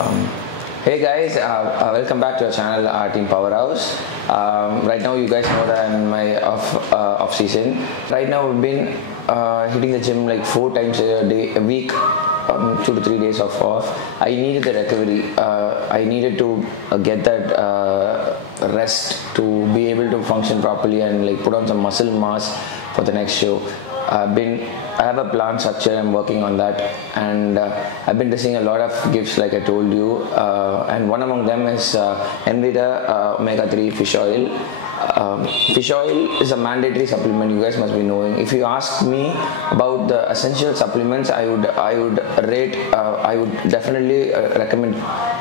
Um, hey guys, welcome back to our channel, Team Powerhouse. Right now, you guys know that I'm in my off season. Right now, we've been hitting the gym like 4 times a week, 2 to 3 days of off. I needed the recovery. I needed to get that rest to be able to function properly and like put on some muscle mass for the next show. I have a plan structure. I'm working on that, and I've been receiving a lot of gifts, like I told you. And one among them is Envida Omega-3 fish oil. Fish oil is a mandatory supplement. You guys must be knowing. If you ask me about the essential supplements, I would definitely recommend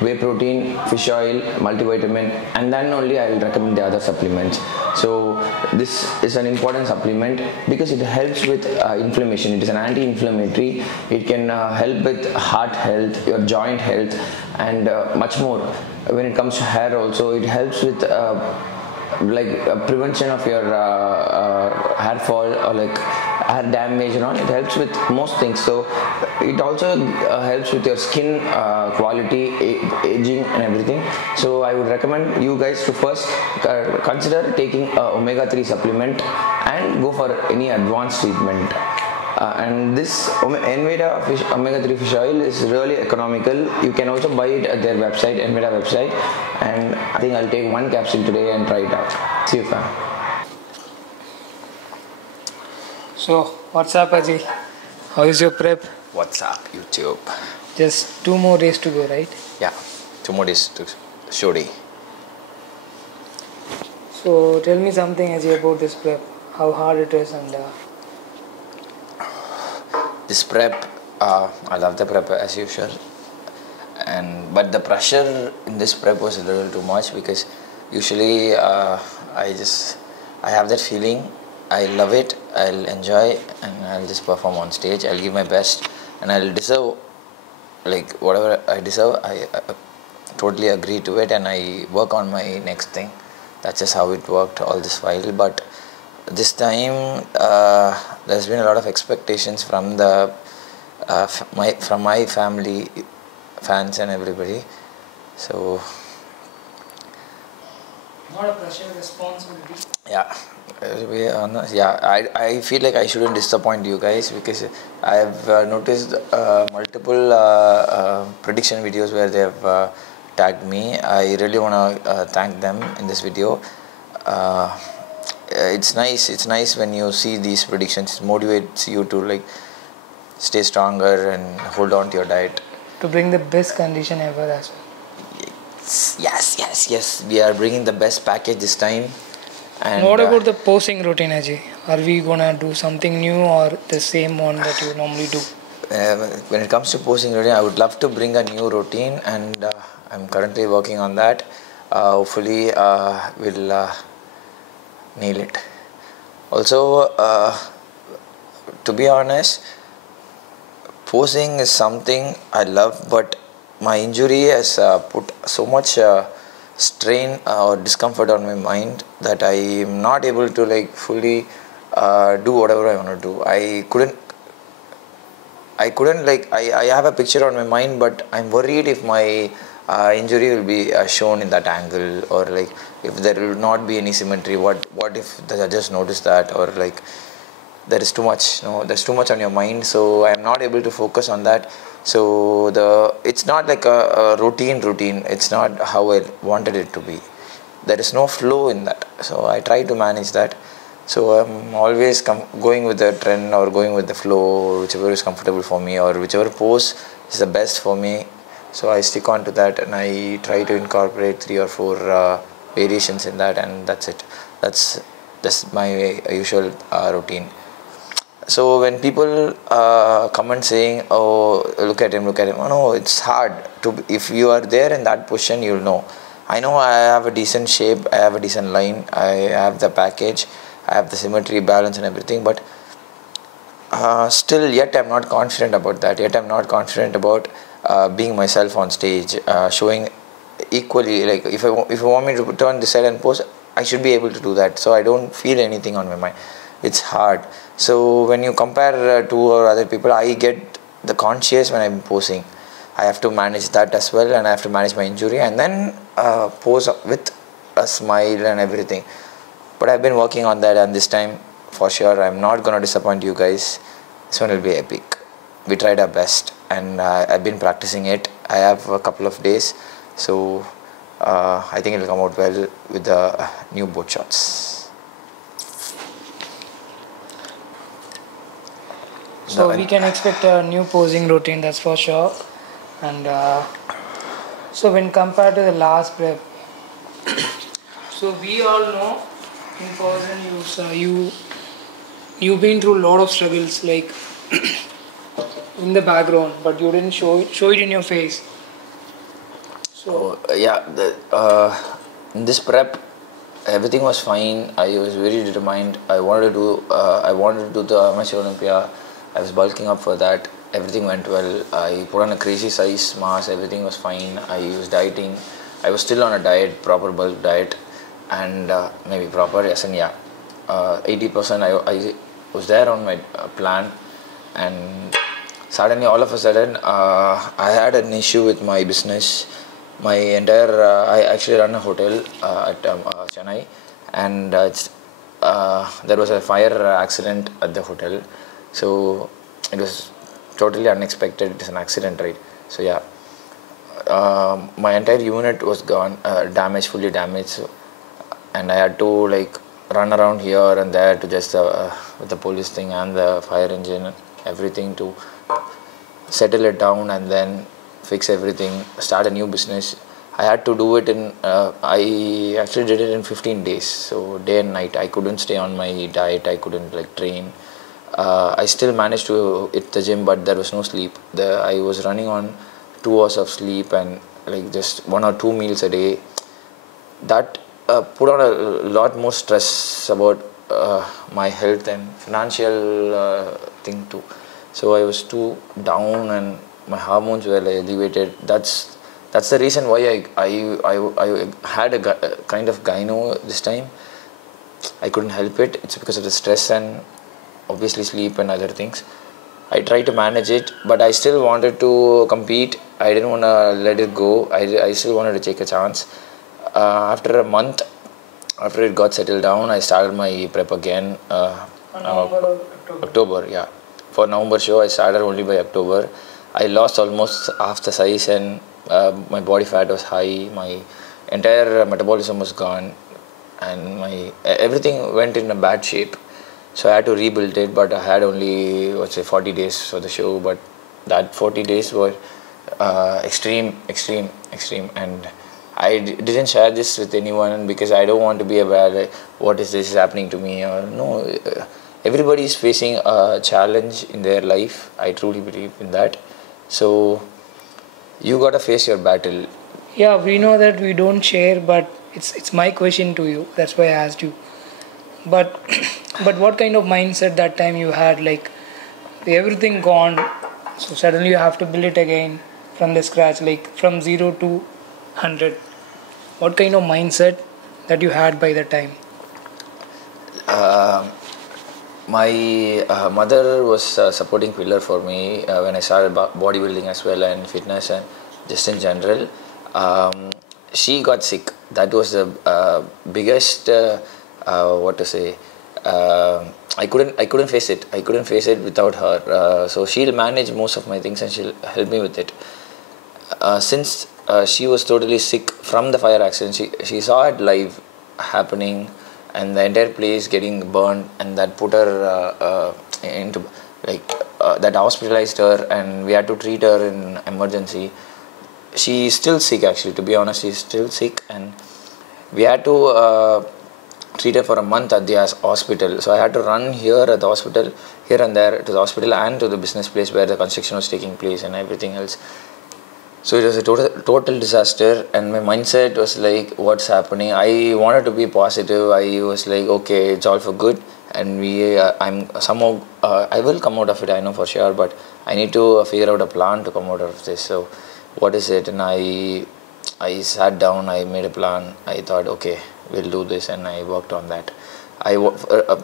whey protein, fish oil, multivitamin, and then only I will recommend the other supplements. So this is an important supplement because it helps with inflammation. It is an anti-inflammatory. It can help with heart health, your joint health, and much more. When it comes to hair also, it helps with prevention of your hair fall or like hair damage and all. It helps with most things. So it also helps with your skin quality, aging and everything. So I would recommend you guys to first consider taking omega-3 supplement and go for any advanced treatment. And this Envida omega-3 fish oil is really economical. You can also buy it at their website, Envida website, and I think I'll take one capsule today and try it out. See you, fam. So, what's up, Ajith? How is your prep? What's up, YouTube? Just 2 more days to go, right? Yeah, 2 more days to show day. So, tell me something, Ajith, about this prep. How hard it is and... This prep, I love the prep as usual, but the pressure in this prep was a little too much because usually I have that feeling. I love it, I'll enjoy, and I'll just perform on stage. I'll give my best, and I'll deserve like whatever I deserve. I totally agree to it, and I work on my next thing. That's just how it worked all this while. But this time there's been a lot of expectations from the from my family, fans and everybody. So not a pressure, responsibility. Yeah, to be honest, yeah, I feel like I shouldn't disappoint you guys because I have noticed multiple prediction videos where they have tagged me. I really want to thank them in this video. It's nice when you see these predictions. It motivates you to like stay stronger and hold on to your diet, To bring the best condition ever as well. Yes, we are bringing the best package this time. And what about the posing routine, Ajith? Are we gonna do something new or the same one that you normally do? When it comes to posing routine, I would love to bring a new routine, and I'm currently working on that. Hopefully we'll nail it. Also, to be honest, posing is something I love, but my injury has put so much strain or discomfort on my mind that I am not able to like fully do whatever I want to do. I couldn't like I have a picture on my mind, but I'm worried if my injury will be shown in that angle, or like if there will not be any symmetry. What if the judges notice that, or like there is too much, there's too much on your mind, so I'm not able to focus on that. So it's not like a routine. It's not how I wanted it to be. There is no flow in that, so I try to manage that. So I'm always going with the trend or going with the flow, whichever is comfortable for me or whichever pose is the best for me. So I stick on to that, and I try to incorporate 3 or 4 variations in that, and that's it. That's my usual routine. So when people comment saying, "Oh, look at him," oh, no, it's hard to. If you are there in that position, you'll know. I know I have a decent shape, I have a decent line, I have the package, I have the symmetry, balance, and everything, but still, yet I'm not confident about that. Yet I'm not confident about being myself on stage, showing equally. Like if you want me to turn this side and pose, I should be able to do that. So I don't feel anything on my mind. It's hard. So when you compare to other people, I get the conscious when I'm posing. I have to manage that as well, and I have to manage my injury, and then pose with a smile and everything. But I've been working on that, and this time for sure I'm not gonna disappoint you guys. This one will be epic. We tried our best, and I've been practicing it. I have a couple of days, so I think it'll come out well with the new boat shots. So we can expect a new posing routine, that's for sure. And so when compared to the last prep, so we all know in person you've been through a lot of struggles, like in the background, but you didn't show it in your face. So In this prep, everything was fine. I was very determined. I wanted to do the amateur Olympia. I was bulking up for that. Everything went well. I put on a crazy size mass. Everything was fine. I was dieting. I was still on a diet, proper bulk diet, and maybe proper, yes, and 80%. I was there on my plan, and suddenly, all of a sudden, I had an issue with my business. My entire I actually run a hotel at Chennai, and there was a fire accident at the hotel. So it was totally unexpected. It is an accident, right? So my entire unit was gone, damaged, fully damaged. So, and I had to like run around here and there to just with the police thing and the fire engine, everything to settle it down and then fix everything, start a new business. I had to do it in I actually did it in 15 days, so day and night. I couldn't stay on my diet, I couldn't like train. I still managed to hit the gym, but there was no sleep. I was running on 2 hours of sleep and like just 1 or 2 meals a day. That put on a lot more stress about my health and financial thing too. So I was too down and my hormones were like elevated. That's the reason why I had a kind of gyno this time. I couldn't help it. It's because of the stress and obviously sleep and other things. I tried to manage it, but I still wanted to compete. I didn't want to let it go. I still wanted to take a chance. After a month, after it got settled down, I started my prep again. October, yeah. For November show, I started only by October. I lost almost half the size and my body fat was high. My entire metabolism was gone, and my everything went in a bad shape. So I had to rebuild it, but I had only 40 days for the show. But that 40 days were extreme, and I didn't share this with anyone because I don't want to be aware like, what is this happening to me or no. Everybody is facing a challenge in their life. I truly believe in that. So you gotta face your battle. Yeah, we know that we don't share, but it's my question to you. That's why I asked you. But but what kind of mindset that time you had? Like everything gone, so suddenly you have to build it again from the scratch, like from 0 to 100. What kind of mindset that you had by the time? My mother was a supporting pillar for me when I started bodybuilding as well and fitness and just in general. She got sick. That was the biggest what to say. I couldn't face it. I couldn't face it without her. So she'll manage most of my things and she'll help me with it. Since she was totally sick from the fire accident, she saw it live happening and the entire place getting burned, and that put her into like that hospitalized her, and we had to treat her in emergency. She's still sick actually, to be honest. She's still sick, and we had to treat her for a month at the hospital. So I had to run here at the hospital, here and there to the hospital and to the business place where the construction was taking place and everything else. So it was a total disaster, and my mindset was like, what's happening? I wanted to be positive. I was like, okay, it's all for good, and I'm somehow I will come out of it, I know for sure, but I need to figure out a plan to come out of this. So what is it? And I sat down, I made a plan. I thought, okay, we'll do this, and I worked on that.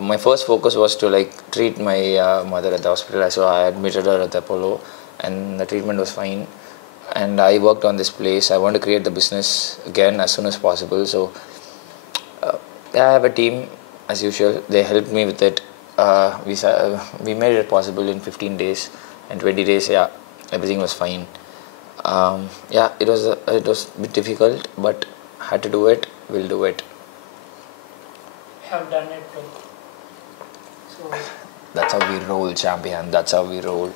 My first focus was to like treat my mother at the hospital. So I admitted her at the Apollo, and the treatment was fine. and I worked on this place. I want to create the business again as soon as possible. So I have a team as usual. They helped me with it. We made it possible in 15 days, and 20 days. Yeah, everything was fine. Yeah, it was a bit difficult, but had to do it. We'll do it. Have done it too. So That's how we roll, champion. That's how we roll.